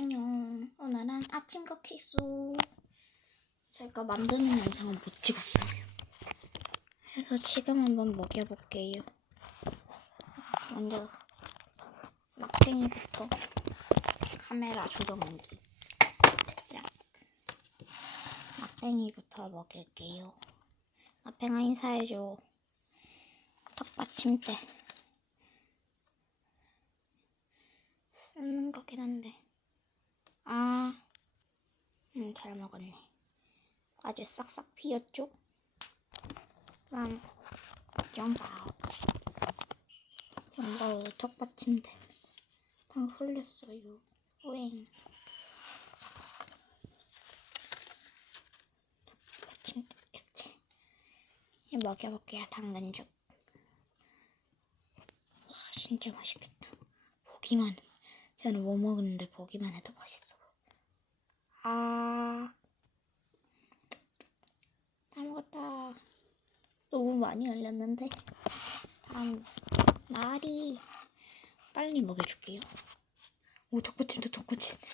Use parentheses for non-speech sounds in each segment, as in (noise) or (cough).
안녕. 오늘은 아침 쿠키수. 제가 만드는 영상은 못 찍었어요. 그래서 지금 한번 먹여볼게요. 먼저 막팽이부터 카메라 조정하기. 야. 막팽이부터 먹일게요. 막팽아 인사해줘. 턱받침대. 쓰는 거긴 한데. 잘 먹었네. 아주 싹싹 비었죠? 그럼, 영바오. 영바오 턱받침대. 방 흘렸어요. 오잉. 턱받침대, 이렇게. 이 먹여볼게요, 당근죽. 와, 진짜 맛있겠다. 보기만, 저는 뭐 먹었는데 보기만 해도 맛있어. 아, 다 먹었다. 너무 많이 흘렸는데. 다음, 나리. 빨리 먹여줄게요. 오, 턱받침대, 턱받침대.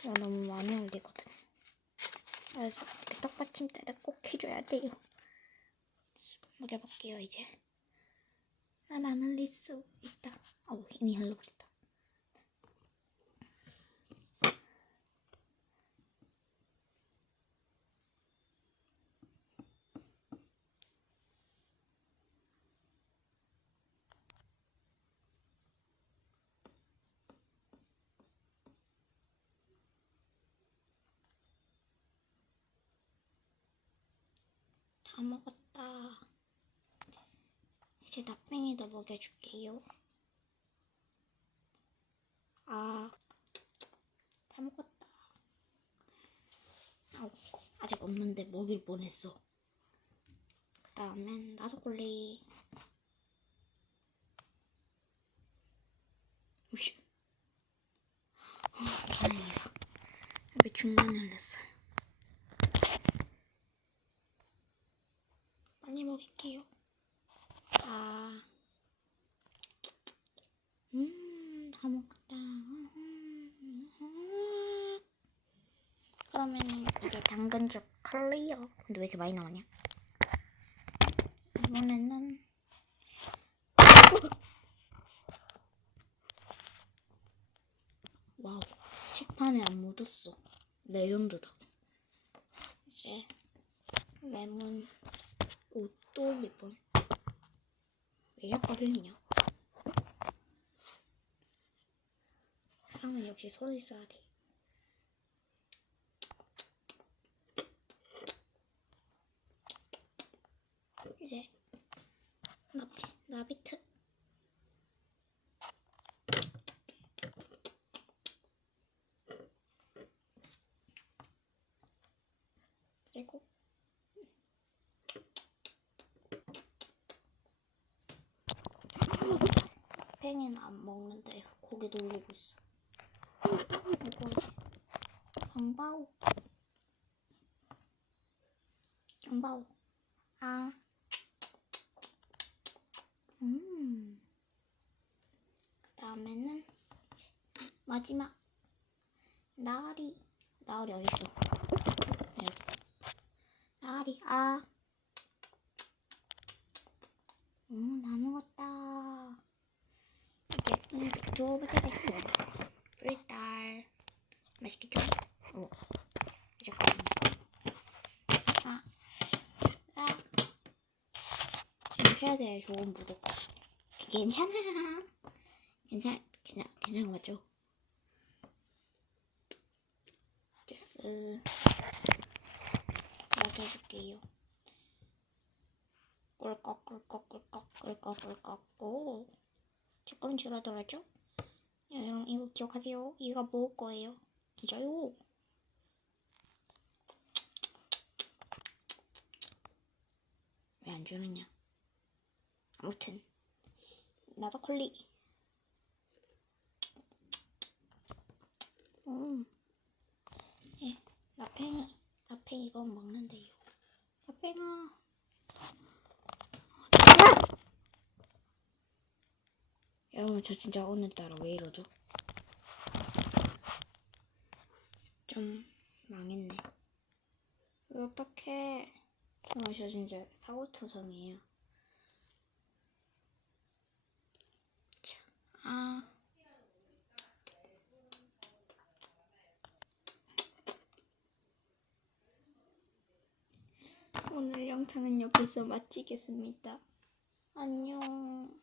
이거 너무 많이 흘리거든. 그래서 이렇게 턱받침대를 꼭 해줘야 돼요. 먹여볼게요, 이제. 난 안 흘릴 수 있다. 어우, 이미 흘러버렸다. 다 먹었다. 이제 나팽이도 먹여줄게요. 아, 다 먹었다. 아우, 아직 없는데 먹일 뻔했어. 그 다음엔 나도골리. 오씨. 아, 다행이다. 여기 중간에 흘렸어요. 빨리 먹일게요. 아, 음, 다 먹었다. 그러면은 이제 당근죽 클리어. 근데 왜 이렇게 많이 나왔냐? 이번에는 (laughs) 와우, 식판에 안 묻었어. 레전드다. 이제 레몬 옷도 몇 번. 왜 자꾸 흘리냐? 사람은 역시 손을 써야 돼. 이제 나비, 나비트. 그리고 팽이는 안 먹는데 고개 돌리고 있어. 이거 이제 경바오. 경바오. 아. 음. 그 다음에는 마지막 나리. 나리 어디 있어? 네, 여기. 나리. 아. 음, 다 먹었다. 이제 레슨. 불달. 맛있겠죠? 어. 거. 아. 아. 지금 해야 될 좋은 무도. 괜찮아. 괜찮, 괜찮, 괜찮은 거 맞죠? 주스. 먹여줄게요. 꿀꺽 꿀꺽 꿀꺽 꿀꺽 꿀꺽 오 조금 줄어들었죠? 여러분 이거 기억하세요? 이거 먹을 거예요. 진짜요? 왜 안 주느냐? 아무튼 나도 콜리. 음. 예, 나팽이 나팽이 이거 먹는데요. 나팽아 여러분 저 진짜 오늘따라 왜 이러죠? 좀 망했네. 어떡해. 어, 저 진짜 사고투성이에요. 자, 아. 오늘 영상은 여기서 마치겠습니다. 안녕.